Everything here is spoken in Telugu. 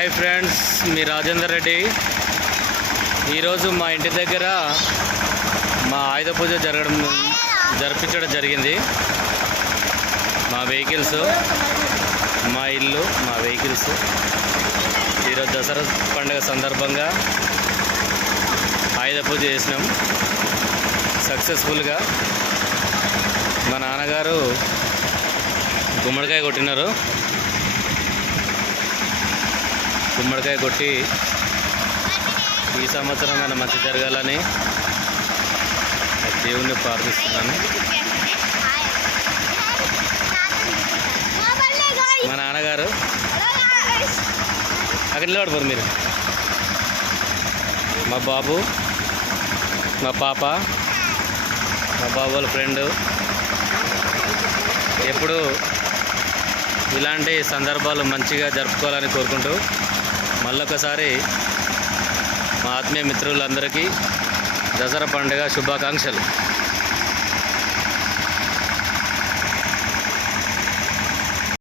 హాయ్ ఫ్రెండ్స్, మీ రాజేందర్ రెడ్డి. ఈరోజు మా ఇంటి దగ్గర మా ఆయుధ పూజ జరిపించడం జరిగింది. మా వెహికల్స్, మా ఇల్లు, మా వెహికల్స్ ఈరోజు దసరా పండుగ సందర్భంగా ఆయుధ పూజ చేసినాం సక్సెస్ఫుల్గా. మా నాన్నగారు గుమ్మడికాయ కొట్టినారు. గుమ్మడికాయ కొట్టి ఈ సంవత్సరం మన మంచి జరగాలని దేవుణ్ణి ప్రార్థిస్తున్నాను. మా నాన్నగారు అక్కడ నిలబడిపోరు మీరు. మా బాబు, మా పాప, మా బాబు వాళ్ళ ఫ్రెండ్ ఎప్పుడు ఇలాంటి సందర్భాలు మంచిగా జరుపుకోవాలని కోరుకుంటూ మళ్ళొకసారి మా ఆత్మీయ మిత్రులందరికీ దసరా పండుగ శుభాకాంక్షలు.